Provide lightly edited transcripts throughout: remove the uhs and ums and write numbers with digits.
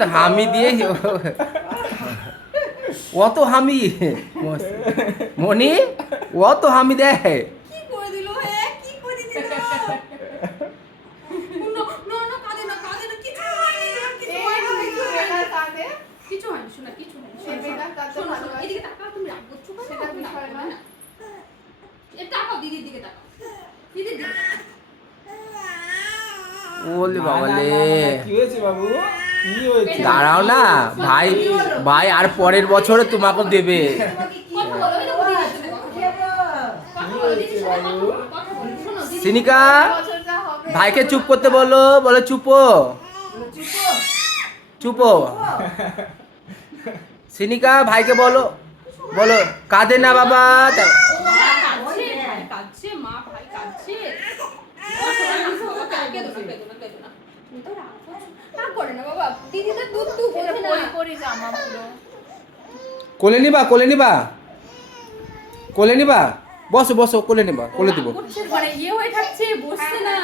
তো হামি দিয়ে অত হামি মনি অত হামি দেয় কি করে দিল হে কি করে দিল না কাঁদে না কিছু হয়নি কিছু হয়নি শোনা কিছু হয়নি শোনো এদিকে তাকাও তুমি রাগ করছো কেন সেটা বিষয় না এ তাকাও দিদির দিকে তাকাও দিদির দিকে ওলে বাবালে কি হয়েছে বাবু কি হয়েছে দাঁড়াও না ভাই ভাই আর পরের বছরে তোমাকে দেবে কথা বলো এই দেখো দিদির সাথে কথা বলো শোনো দিদি সিনিকা ভাইকে চুপ করতে বলো বলো চুপো চুপো সিনিকা ভাইকে বলো বলো কাঁদে না বাবা কাঁদছে মা ভাই কাঁদছে কোলে নিবা কোলে নিবা কোলে নিবা বসো বসো কোলে নিবা কোলে দিব মানে ইয়ে হয়ে থাকছে বসছে না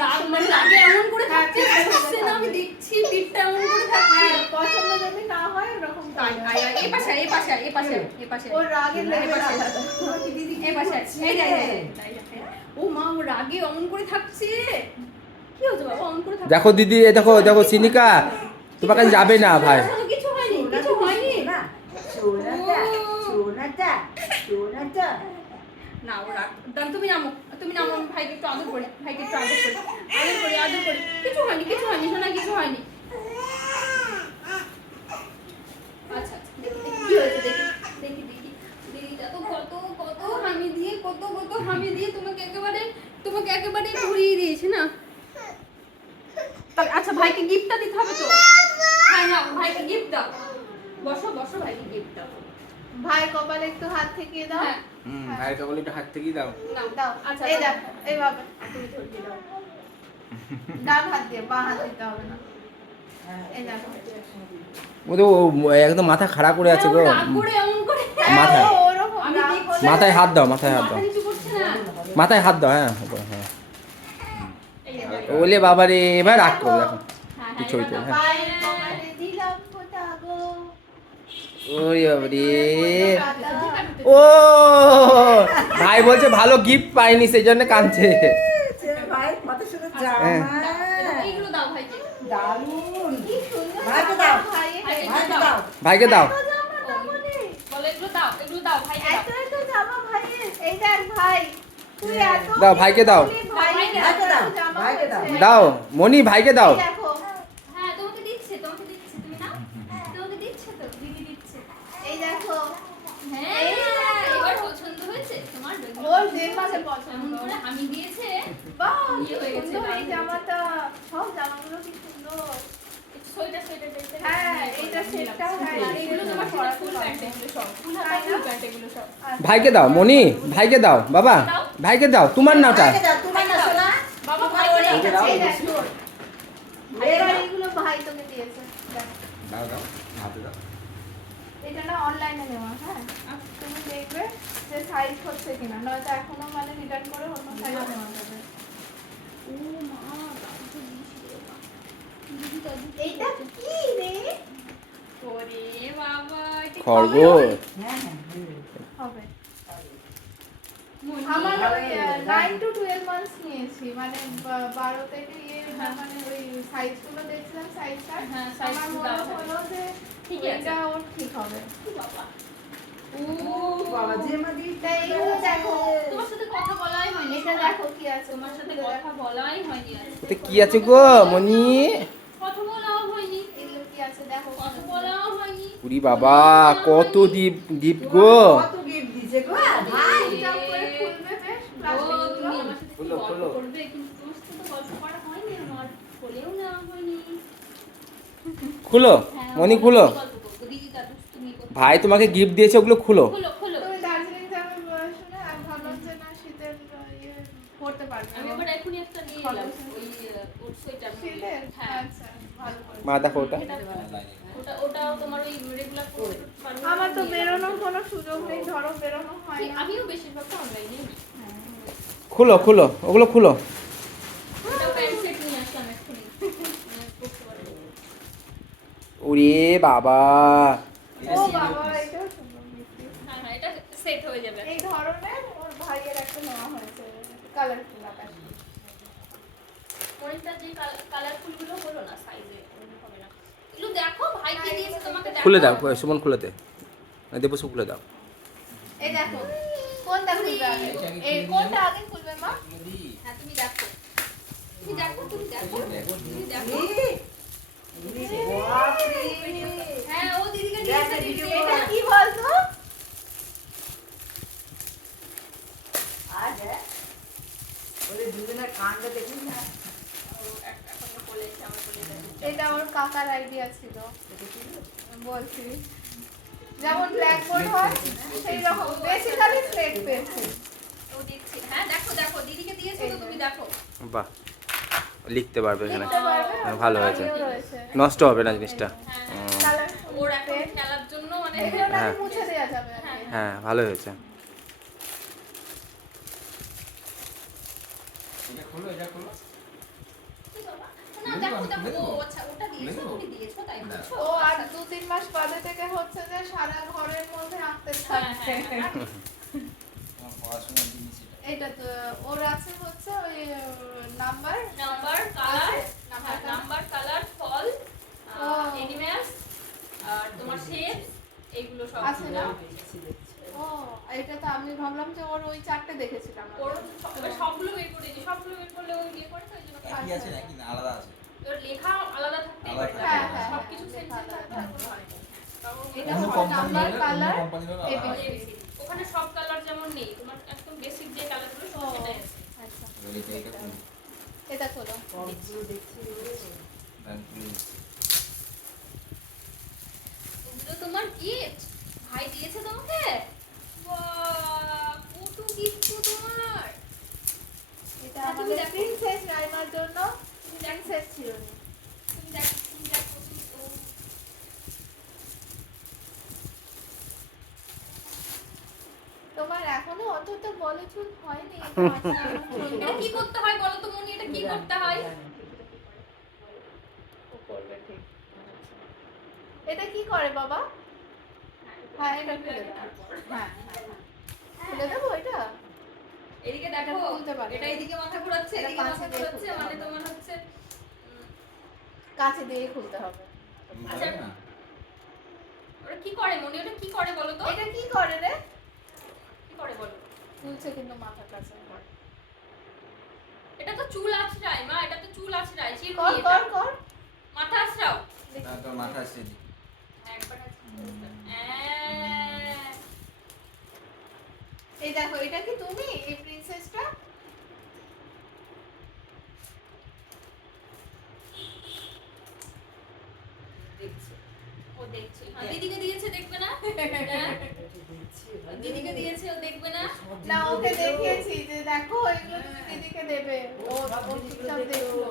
রাগ মানে রাগে এমন করে থাকছে বসছে না আমি দেখছি পিঠটা এমন করে থাকছে পছন্দ যদি না হয় এরকম এই পাশে ওর রাগের লেভেল আলাদা এই পাশে এই ও মা ও রাগে অমন করে থাকছে কি হচ্ছে বাবা অমন করে থাকছে দেখো দিদি এ দেখো দেখো সিনিকা তোমার কাছে যাবে না ভাই কিছু হয়নি না সোনাটা না ও রাগ দান তুমি নামো আমি ভাইকে একটু আদর করি কিছু হয়নি শোনা কিছু হয়নি আচ্ছা দেখি কি হয়েছে দেখি দিদিটা তো কত হামি দিয়ে তোমাকে একেবারে ঘুরিয়ে দিয়েছে না তাহলে আচ্ছা ভাইকে গিফটটা দিতে হবে তো হ্যাঁ না ভাইকে গিফট দাও বসো ভাইকে গিফট দাও ভাই কপালে একটু হাত থেকে দাও হ্যাঁ ভাই কেবল একটু হাত থেকে দাও দাও আচ্ছা এই দাও এইভাবে তুমি ধরতে দাও ডান হাত দিয়ে বাঁ হাত দিতে হবে না এই দেখো ও তো একদম মাথা খারাপ করে আছে গো রাগ করে এমন করে মাথায় ওরকম আমি রাগ দেখছি। হলে মাথায় হাত দাও মাথায় হাত দাও মাথা নিচু করছে না মাথায় হাত দাও হ্যাঁ হ্যাঁ এই যে ওলে বাবা রে এবার রাগ করো দেখো হ্যাঁ কিছু হইতো হ্যাঁ পায়ের কপালে দিলাম ফোঁটা গো ওই বাবা রে ও ভাই বলছে ভালো গিফট পাইনি সেই জন্য কাঁদছে ভাই কত সুন্দর হ্যাঁ। এইগুলো দাও ভাইকে দারুণ কি সুন্দর ভাইকে দাও। ভাই ভাইকে দাও ভাইকে দাও বলো এগুলো দাও ভাইকে দাও এত জামা ভাইয়ের এই দেখ ভাই তুই এত দাও, ভাইকে দাও। ভাইকে ভাইকে দাও, জামা ভাইকে দাও। হয়েছে। দাও মনি ভাইকে দাও এই দেখো হ্যাঁ তোমাকে দিচ্ছে তুমি না তোমাকে দিচ্ছে তো দিদি দিচ্ছে এই দেখো হ্যাঁ এবার পছন্দ হয়েছে তোমার ওর দেড় মাসে এমন পছন্দ করে আমি দিয়েছে বাহ ইয়ে হয়ে গেছে, সুন্দর এই দারুণ। জামাটা সব জামাগুলো কি সুন্দর সোয়েটার দেখতে হ্যাঁ, এইটা সেটটাও হ্যাঁ, এগুলো তোমার ফুল প্যান্ট এগুলো সব ফুল প্যান্ট এগুলো সব ভাইকে দাও মনি ভাইকে দাও বাবা ভাইকে দাও তোমার নাটা ভাইকে দাও তোমার না শোনা বাবা ভাইকে দাও ভাইকে দাও। এই দেখ তোর এবার এইগুলো ভাই তোকে দিয়েছে দেখ দাও দাও হাতে দাও এটা না অনলাইনে নেওয়া হ্যাঁ তুমি দেখবে যে সাইজ হচ্ছে কিনা নয়তো এখনো মানে রিটার্ন করে অন্য সাইজ নেওয়া যাবে ও মা দাও তো দিদি দাদু এইটা কি রে ওরে বাবা এটা খরগোশ হ্যাঁ হ্যাঁ হবে মনি। আমার ওই 9 to 12 মান্থস নিয়েছি মানে 12 থেকে মানে ওই সাইজগুলো দেখছিলাম সাইজ কার্ড হ্যাঁ, size আমার তো মনে দেওয়া হলো যে ঠিক আছে। এটা ওর ঠিক হবে কি বাবা ও বাবা যে মা দি তাই এইগুলো দেখো তোমার সাথে কথা বলাই হয়নি এটা দেখো কি আছে তোমার সাথে কথা বলাই হয়নি আজ ওতে কি আছে গো মনি কথা বলাও হয়নি এগুলো কি আছে দেখো কথা বলাও হয়নি পুরি বাবা কত গিফট গো কত গিফট দিছে গো ভাই এটা করে খুলবে বেশ ও তুমি প্লাস্টিকগুলো আমার সাথে খোলো, গল্প খোলো। করবে কিন্তু তোমার সাথে তো গল্প করা হয়নি আমার বলেও না হয়নি খুলো হ্যাঁ, মনি আমার খুলো সাথে গল্প করবো। দিদি দাদু তুমি করতে ভাই তোমাকে গিফট দিয়েছে ওগুলো খুলো খোলো খোলো তুমি দার্জিলিং যাবে শুনে আর ভাবলাম যে না শীতের ইয়ে পড়তে পারবে আমি এবার এখনই একটা নিয়ে এলাম ওই ওর সোয়েটার শীতের হ্যাঁ আচ্ছা ভালো করে মা দেখো ওটা ওটাও তোমার ওই রেগুলার করতে পারবে আমার তো বেরোনোর কোনো সুযোগ নেই ধরো বেরোনো হয় না আমিও বেশিরভাগটা অনলাইনে খুলো খুলো ওগুলো খুলো এটা প্যান্ট সেট নিয়ে আসলাম এক্ষুনি করতে পারবো ওরে বাবা, এটা ও সিল বাবা পিস। এটাও সুন্দর মিষ্টি। হ্যাঁ হ্যাঁ, এটা সেট হয়ে যাবে। এই ধরনের ওর ভাইয়ের একটা নেওয়া হয়েছে কালারফুল আকাশ। মনিটার যে কালারফুল গুলো হলো না সাইজে হবে না। এগুলো দেখো ভাই কি দিয়েছে তোমাকে দেখো। খুলে দাও সুমন, খুলে দে, দেবসু খুলে দাও। এই দেখো কোনটা খুলবে আগে? এই কোনটা আগে খুলবে মা? তুলে দিই। হ্যাঁ তুমি দেখো। তুমি দেখো, তুমি দেখো। তুমি দেখো। বাপরে। হ্যাঁ ও দিদিকে দিয়েছে, দিদিকে এটা কি বলতো? আর হ্যাঁ, ওদের দুজনের কাণ্ড দেখুন না। এখন বলেছে আমার বলে এটা ওর কাকার আইডিয়া ছিল বলছি, যেমন ব্ল্যাকবোর্ড হয় সেই রকম বেসিক্যালি স্লেট পেন্সিল। ও দিচ্ছি। হ্যাঁ দেখো দেখো দিদিকে দিয়েছে তো তুমি দেখো। বাহ, লিখতে পারবে এখানে, লিখতে পারবে, হ্যাঁ, ভালো হয়েছে। আমিও রয়েছে। নষ্ট হবে না জিনিসটা। হ্যাঁ কালারফুল ওর এখন খেলার জন্য মানে এগুলো নাকি হ্যাঁ। মুছে দেওয়া যাবে আর কি। হ্যাঁ ভালো হয়েছে। এটা খোলো, এটা খোলো। না দেখো দেখো ও আচ্ছা ওটা দিয়েছো, তুমি দিয়েছো তাই বলছো। ও আর 2-3 মাস বাদে থেকে হচ্ছে যে সারা ঘরের মধ্যে আঁকতে হ্যাঁ, থাকছে। হ্যাঁ, আমার পড়াশোনার জিনিস এটা। এটা তো ওর আছে হচ্ছে ওই number number colour, number number colour ফল ও। এনিমেলস আর তোমার শেপ এগুলো সব আছে না? ও এটা তো আমি ভাবলাম যে ওর ওই চারটে দেখেছিলাম আমি। ওর সবগুলো বের করে দিই, সবগুলো বের করলে ও ইয়ে করে তো এই জন্য একই আছে নাকি না আলাদা আছে? ওর লেখা আলাদা থাকতে আলাদা পারে। থাকতে পারে। সবকিছু সেম সেম আলাদা থাকলে হয় না। কারণ এটা অন্য হলো কোম্পানি নাম্বার হলে, অন্য কালার কোম্পানি হলে এই আলাদা। বেশি। ওখানে সব কালার যেমন নেই, তোমার একদম বেসিক যে কালারগুলো ও সেটাই আছে। আচ্ছা এবার এটা খুলো। এটা খোলো। সবগুলো দেখছি রে। দেন খুলে দিচ্ছি। এগুলো তোমার গিফট ভাই দিয়েছে তোমাকে। বাহ কত গিফট তোমার। এটা হ্যাঁ, তুমি আমাদের দেখো। প্রিন্সেস রাইমার জন্য তুমি দেখো, প্রিন্সেস ছিল না। তুমি দেখো, তুমি দেখো, তুমি ও তোমার এখনো অন্তত বলেছুন হয়নি। এটা কি করতে হয় বলো তো মনি, এটা কি করতে হয়? ও করবে ঠিক। এটা কি করে বাবা? হ্যাঁ এটা খুলে দাও। হ্যাঁ হ্যাঁ হ্যাঁ। খুলে দেবো এটা? এদিকে দেখো, এটা খুলতে পারবে। এটা এদিকে মাথা ঘোরাচ্ছে, এটা এদিকে পাশে মাথা দিয়ে ঘোরাচ্ছে, খুলতে মানে হবে। তোমার হচ্ছে কাছে দিয়ে খুলতে হবে। আচ্ছা। ভালো না? ওটা কি করে মনি, ওটা কি করে বলো তো? এটা কি করে রে? কি করে বলো? খুলছে কিন্তু মাথার কাছে। এটা তো চুল আছড়ায় মা, এটা তো চুল আছড়ায়, চিরুনি কর এটা। কর কর। মাথা আছড়াও। না, তোর মাথা আসছে দি। একবার এই দেখো এটা কি তুমি এই প্রিন্সেসটা? দেখছে, ও দেখছে। হ্যাঁ, দিদিকে দিয়েছে দেখবে না? হ্যাঁ? দিদিকে দিয়েছে ও দেখবে না? না ওকে দেখিয়েছি যে দেখো এগুলো তুমি দিদিকে দেবে। ও ও চুপচাপ দেখলো।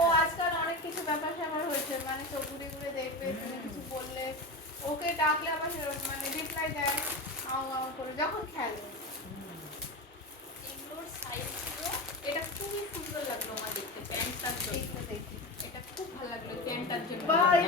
ও আজকাল অনেক কিছু ব্যাপার স্যাপার হয়েছে, মানে চোখ ঘুরে ঘুরে দেখবে, তুমি কিছু বললে ওকে ডাকলে আবার মানে রিপ্লাই দেয় আও আও করে যখন খেলে। এগুলোর সাইজগুলো, এটা খুবই সুন্দর লাগলো আমার দেখতে, প্যান্টটার জন্য। এইগুলো দেখি। এটা খুব ভালো লাগলো প্যান্টটার জন্য। বা এই